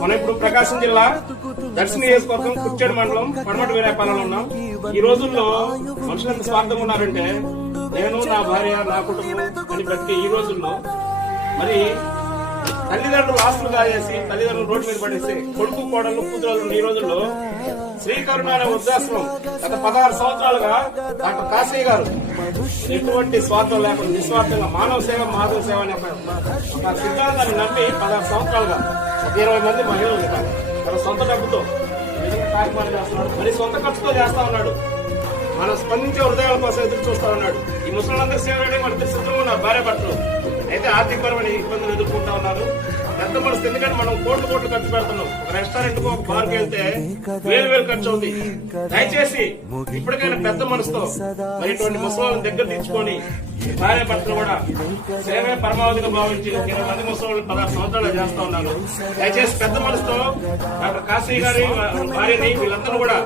మనం ఇప్పుడు ప్రకాశం జిల్లా దర్శన నియోజకవర్గం కుర్చేడు మండలం పడమటి వీరాపాలెంలో ఉన్నాం. ఈ రోజుల్లో మనుషులు ఎంత స్వార్థంగా ఉన్నారంటే, నేను నా భార్య నా కుటుంబం అని బతికే ఈ రోజుల్లో మరి తల్లిదండ్రులు ఆస్తులు కాజేసి తల్లిదండ్రులు రోడ్డు మీద పడేసి కొడుకు కోడలు కూతురు ఈ రోజుల్లో శ్రీకరుణ అనే వృద్ధాశ్రమం గత 16 సంవత్సరాలుగా డాక్టర్ కాశీ గారు ఎటువంటి స్వార్థం లేకుండా నిస్వార్థంగా మానవ సేవ మాధవ సేవ అనే ఒక సిద్ధాంతాన్ని నమ్మి 16 సంవత్సరాలుగా 20 మంది మహిళలు తన సొంత డబ్బుతో కార్యక్రమాలు చేస్తున్నాడు. మరి సొంత ఖర్చుతో చేస్తా ఉన్నాడు. మనం స్పందించే హృదయాల కోసం ఎదురు చూస్తా ఉన్నాడు. ఈ ముసలిందరూ సేవ చేయడం మన సిద్ధంగా ఉన్నారు భార్య భర్తలు. అయితే ఆర్థికపరమైన ఇబ్బందులు ఎదుర్కొంటా ఉన్నారు. ఎంత మనసు, ఎందుకంటే మనం కోట్లు ఖర్చు పెడుతున్నాం. ఒక రెస్టారెంట్ కు ఒక బార్కి వెళ్తే వేలు ఖర్చు అవుతుంది. దయచేసి ఇప్పటికైనా పెద్ద మనసుతో మరి ఇటువంటి ముసలిని దగ్గర తీసుకొని భార్య భర్తలు కూడా సేవే పరమావధిగా భావించి 20 మంది ముసలి 16 సంవత్సరాలు చేస్తా ఉన్నారు. దయచేసి పెద్ద మనసుతో డాక్టర్ కాశీ గారి భార్యని వీళ్ళందరూ కూడా